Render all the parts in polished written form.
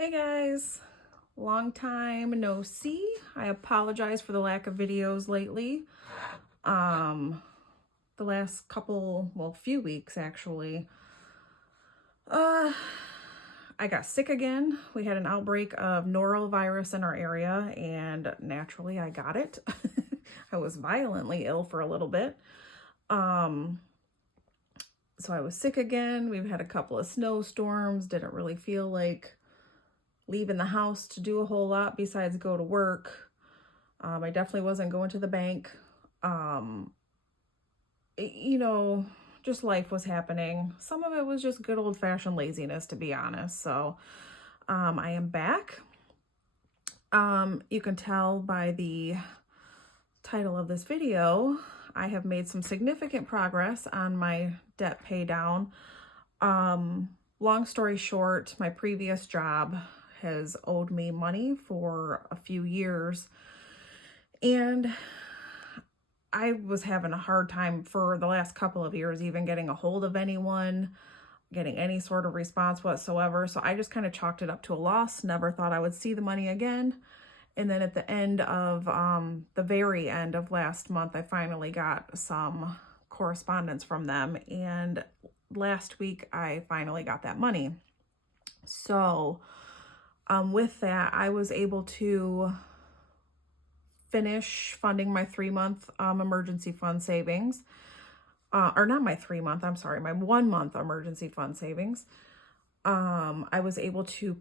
Hey guys, long time no see. I apologize for the lack of videos lately. Um, the last few weeks actually. Uh, I got sick again. We had an outbreak of norovirus in our area and naturally I got it. I was violently ill for a little bit. Um, so I was sick again. We've had a couple of snowstorms, didn't really feel like leaving the house to do a whole lot besides go to work. I definitely wasn't going to the bank. Um, you know, just life was happening. Some of it was just good old fashioned laziness, to be honest. So, I am back. You can tell by the title of this video, I have made some significant progress on my debt pay down. Long story short, my previous job has owed me money for a few years, and I was having a hard time for the last couple of years even getting a hold of anyone, getting any sort of response whatsoever. So I just kind of chalked it up to a loss, never thought I would see the money again. And then at the end of the very end of last month, I finally got some correspondence from them, and last week I finally got that money. So with that, I was able to finish funding my 3-month emergency fund savings. Or not my 3-month, I'm sorry, my 1-month emergency fund savings. I was able to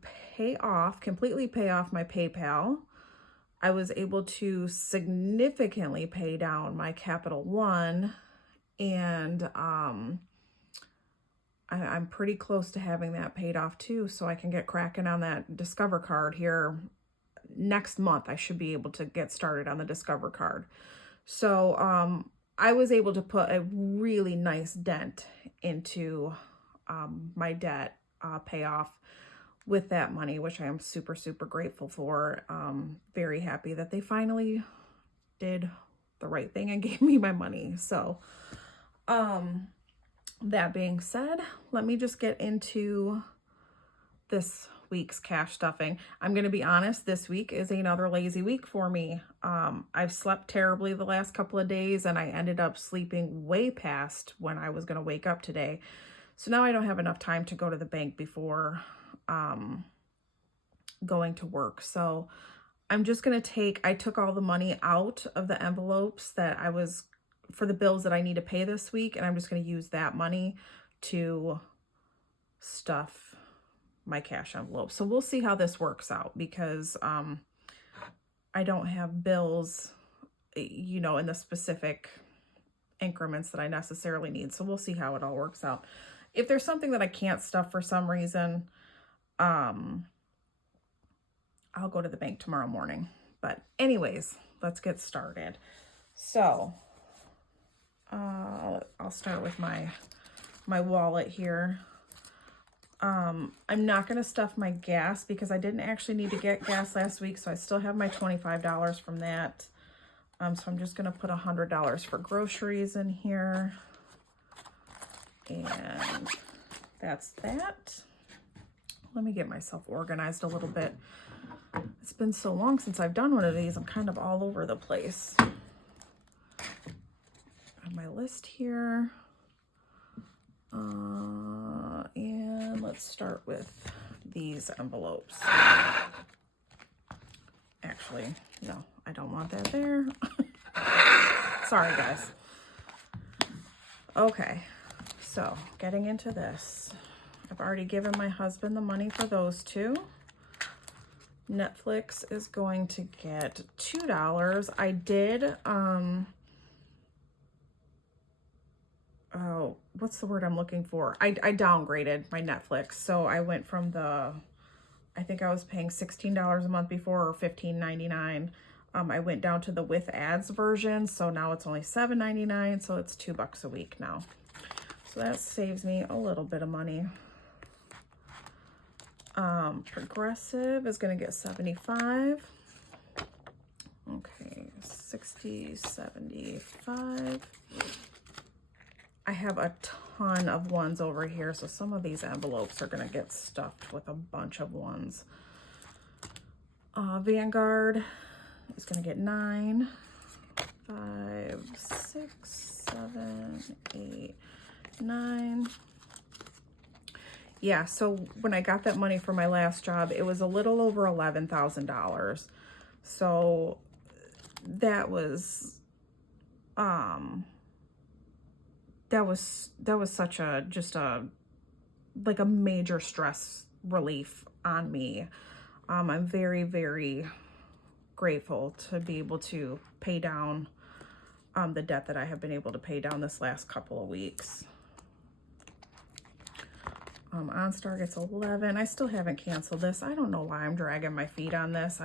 completely pay off my PayPal. I was able to significantly pay down my Capital One, and I'm pretty close to having that paid off too, so I can get cracking on that Discover card here next month. I should be able to get started on the Discover card. So I was able to put a really nice dent into my debt payoff with that money, which I am super, super grateful for. Very happy that they finally did the right thing and gave me my money. So that being said, let me just get into this week's cash stuffing. I'm going to be honest, this week is another lazy week for me. I've slept terribly the last couple of days, and I ended up sleeping way past when I was going to wake up today. So now I don't have enough time to go to the bank before going to work. So I'm just going to I took all the money out of the envelopes that for the bills that I need to pay this week, and I'm just going to use that money to stuff my cash envelope. So we'll see how this works out, because I don't have bills, in the specific increments that I necessarily need. So we'll see how it all works out. If there's something that I can't stuff for some reason, I'll go to the bank tomorrow morning. But anyways, let's get started. So I'll start with my wallet here. I'm not going to stuff my gas because I didn't actually need to get gas last week, so I still have my $25 from that. So I'm just going to put $100 for groceries in here. And that's that. Let me get myself organized a little bit. It's been so long since I've done one of these. I'm kind of all over the place. On my list here. And let's start with these envelopes. Actually, no, I don't want that there. Sorry, guys. Okay, so getting into this. I've already given my husband the money for those two. Netflix is going to get $2. I did, oh, what's the word I'm looking for? I downgraded my Netflix. So I went from I think I was paying $16 a month before, or $15.99. I went down to the with ads version. So now it's only $7.99. So it's $2 a week now. So that saves me a little bit of money. Progressive is going to get 75. Okay, 60, 75. I have a ton of ones over here, so some of these envelopes are going to get stuffed with a bunch of ones. Vanguard is going to get 9, 5, 6, 7, 8, 9. Yeah, so when I got that money for my last job, it was a little over $11,000. So that was such a, just a, like a major stress relief on me. I'm very, very grateful to be able to pay down the debt that I have been able to pay down this last couple of weeks. OnStar gets 11. I still haven't canceled this. I don't know why I'm dragging my feet on this.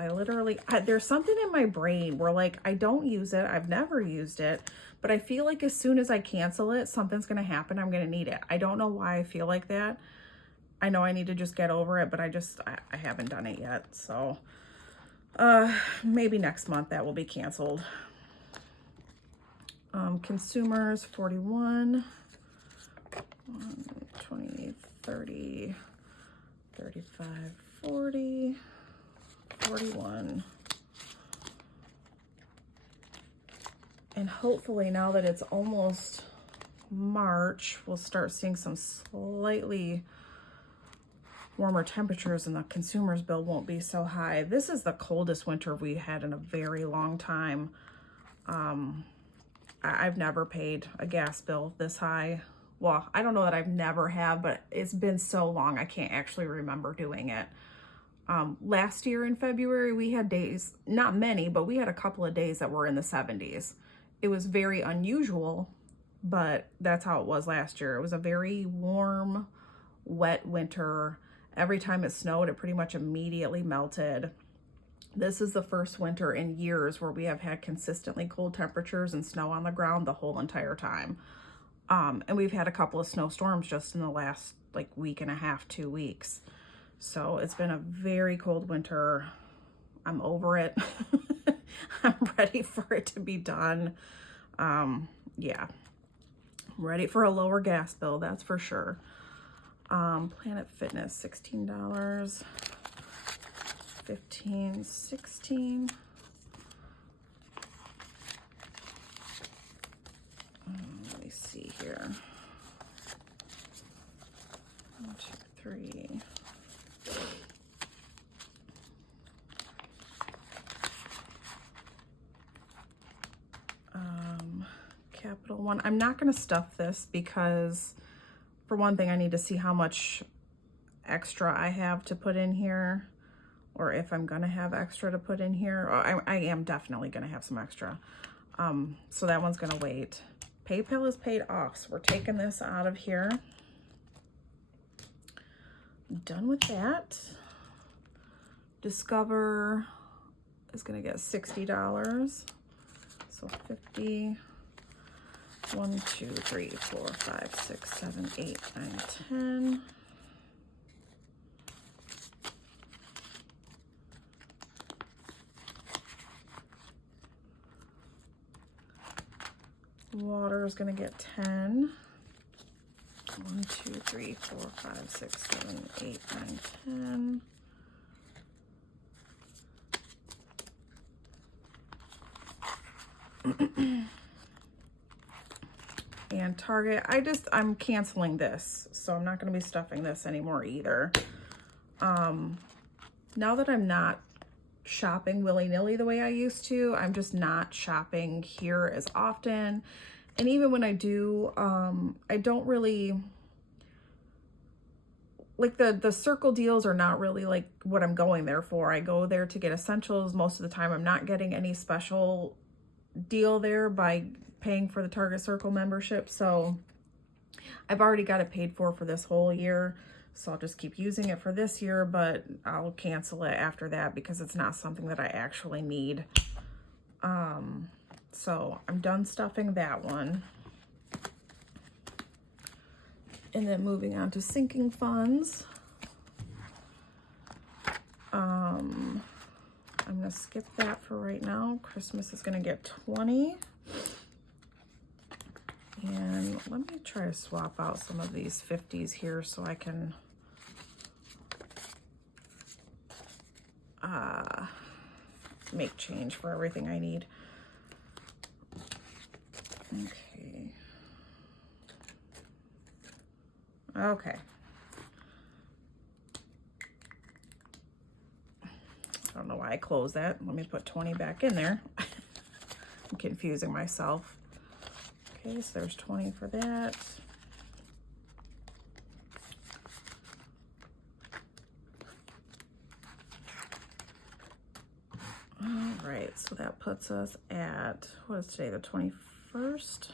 There's something in my brain where, like, I don't use it. I've never used it, but I feel like as soon as I cancel it, something's going to happen. I'm going to need it. I don't know why I feel like that. I know I need to just get over it, but I haven't done it yet. So, maybe next month that will be canceled. Consumers, 41, 20, 30, 35, 40, 41. And hopefully now that it's almost March, we'll start seeing some slightly warmer temperatures and the consumer's bill won't be so high. This is the coldest winter we had in a very long time. I've never paid a gas bill this high. Well, I don't know that I've never have, but it's been so long I can't actually remember doing it. Last year in February, we had days, not many, but we had a couple of days that were in the 70s. It was very unusual, but that's how it was last year. It was a very warm, wet winter. Every time it snowed, it pretty much immediately melted. This is the first winter in years where we have had consistently cold temperatures and snow on the ground the whole entire time. And we've had a couple of snowstorms just in the last like week and a half, 2 weeks. So it's been a very cold winter. I'm over it. I'm ready for it to be done. Yeah, I'm ready for a lower gas bill, that's for sure. Planet Fitness, $16, 15, 16. Let me see here. 1, 2, 3. Capital One. I'm not going to stuff this because, for one thing, I need to see how much extra I have to put in here, or if I'm going to have extra to put in here. I am definitely going to have some extra. So that one's going to wait. PayPal is paid off, so we're taking this out of here. Done with that. Discover is going to get $60. So 50. 1, 2, 3, 4, 5, 6, 7, 8, 9, 10. Water is going to get 10. 1, 2, 3, 4, 5, 6, 7, 8, 9, 10. And Target, I'm canceling this, so I'm not going to be stuffing this anymore either. Now that I'm not shopping willy-nilly the way I used to, I'm just not shopping here as often. And even when I do, I don't really, like the circle deals are not really like what I'm going there for. I go there to get essentials. Most of the time I'm not getting any special deal there by paying for the Target Circle membership. So I've already got it paid for this whole year. So I'll just keep using it for this year, but I'll cancel it after that because it's not something that I actually need. So I'm done stuffing that one. And then moving on to sinking funds. I'm gonna skip that for right now. Christmas is gonna get 20. And let me try to swap out some of these 50s here so I can make change for everything I need. Okay. Okay. I don't know why I closed that. Let me put 20 back in there. I'm confusing myself. Okay, so there's 20 for that. All right, so that puts us at, what is today, the 21st?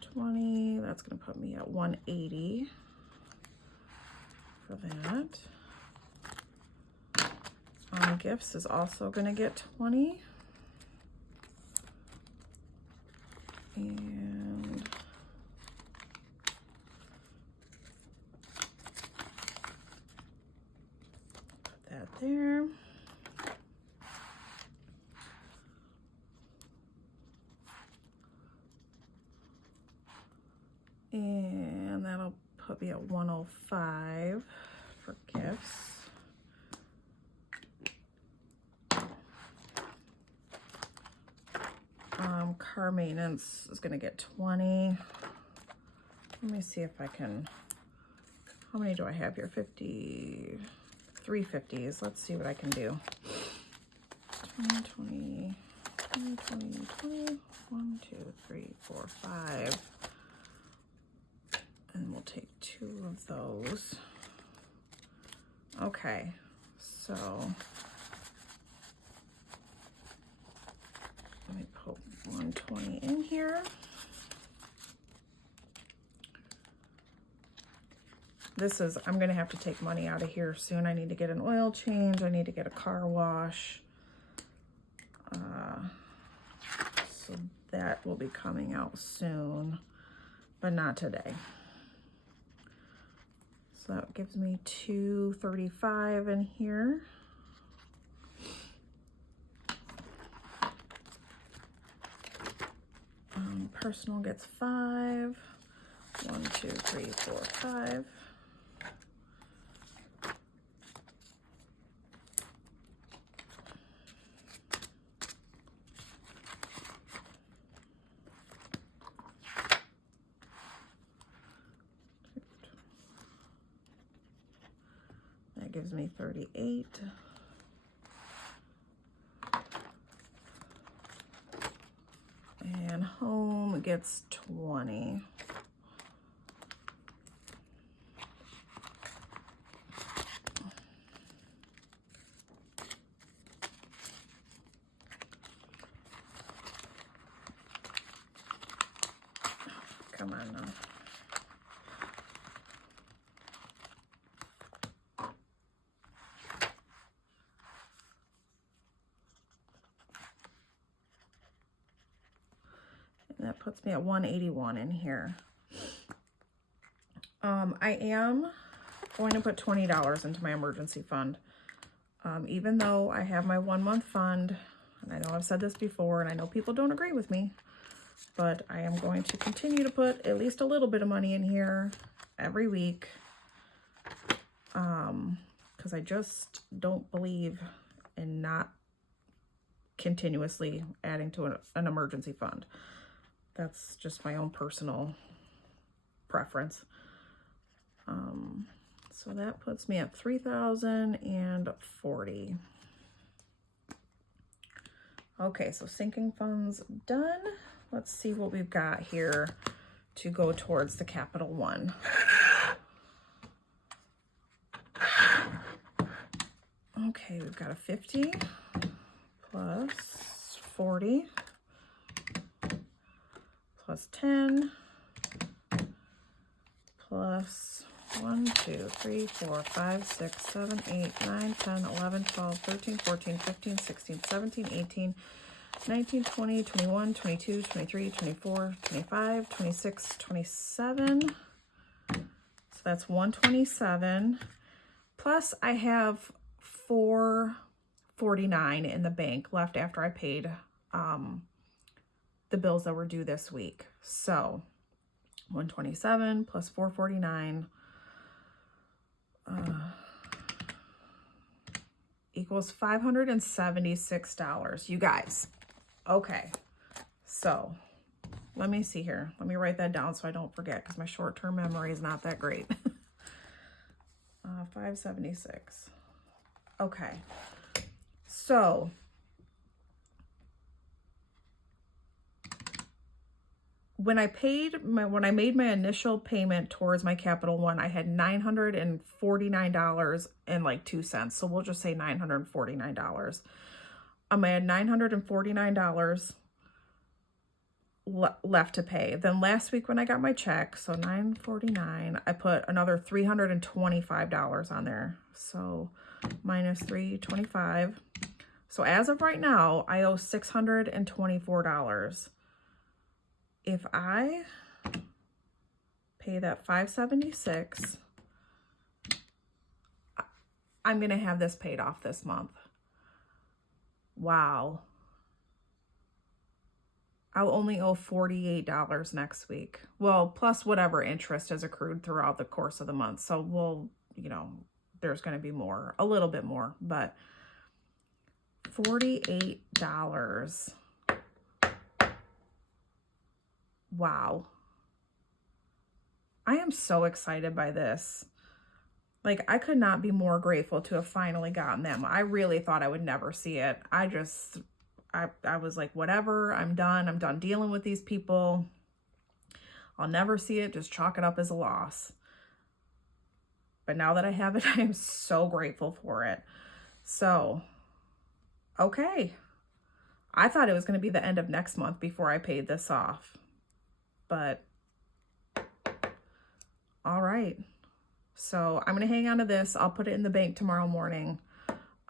20, that's gonna put me at 180 for that. Gifts is also gonna get 20. And put that there. And that'll put me at 105 for gifts. Car maintenance is gonna get 20. Let me see if I can, how many do I have here? 50, 350s. Let's see what I can do. 20, 20, 20, 20, 20, 1, 2, 3, 4, 5. And we'll take 2 of those. Okay, so let me put 120 in here. This is, I'm gonna have to take money out of here soon. I need to get an oil change. I need to get a car wash. So that will be coming out soon, but not today. So that gives me 235 in here. Personal gets 5. 1, 2, 3, 4, 5. That gives me 38. And home gets 20. Come on now. That puts me at 181 in here. I am going to put $20 into my emergency fund. Even though I have my 1-month fund, and I know I've said this before, and I know people don't agree with me, but I am going to continue to put at least a little bit of money in here every week. Because I just don't believe in not continuously adding to an emergency fund. That's just my own personal preference. So that puts me at 3,040. Okay, so sinking funds done. Let's see what we've got here to go towards the Capital One. Okay, we've got a 50 plus 40 plus 10 plus 1, 2, 3, 4, 5, 6, 7, 8, 9, 10, 11, 12, 13, 14, 15, 16, 17, 18, 19, 20, 21, 22, 23, 24, 25, 26, 27. So that's 127. Plus I have $449 in the bank left after I paid the bills that were due this week. So 127 plus = equals $576. You guys. Okay. So let me see here. Let me write that down so I don't forget, because my short-term memory is not that great. 576. Okay. So when I made my initial payment towards my Capital One, I had $949.02. So we'll just say $949. I had $949 left to pay. Then last week when I got my check, so $949, I put another $325 on there. So minus $325. So as of right now, I owe $624. If I pay that $576, I'm going to have this paid off this month. Wow. I'll only owe $48 next week. Well, plus whatever interest is accrued throughout the course of the month. So we'll, you know, there's going to be more, a little bit more, but $48. Wow. I am so excited by this. Like, I could not be more grateful to have finally gotten them. I really thought I would never see it. I was like, whatever, I'm done. I'm done dealing with these people. I'll never see it. Just chalk it up as a loss. But now that I have it, I am so grateful for it. So, okay. I thought it was going to be the end of next month before I paid this off. But, all right. So I'm going to hang on to this. I'll put it in the bank tomorrow morning.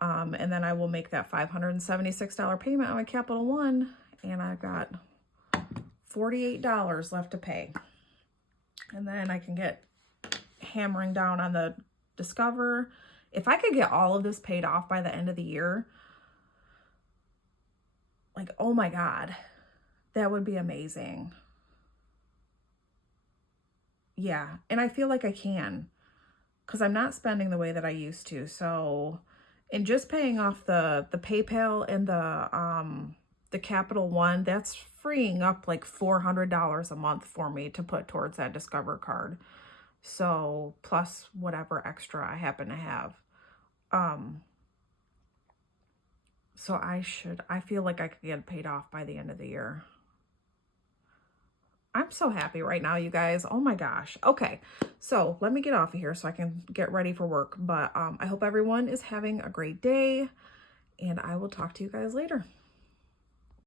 And then I will make that $576 payment on my Capital One. And I've got $48 left to pay. And then I can get hammering down on the Discover. If I could get all of this paid off by the end of the year, like, oh my God, that would be amazing. Yeah, and I feel like I can, because I'm not spending the way that I used to. So, and just paying off the PayPal and the Capital One, that's freeing up like $400 a month for me to put towards that Discover card. So, plus whatever extra I happen to have. So I feel like I could get it paid off by the end of the year. I'm so happy right now, you guys. Oh my gosh. Okay, so let me get off of here so I can get ready for work. But I hope everyone is having a great day, and I will talk to you guys later.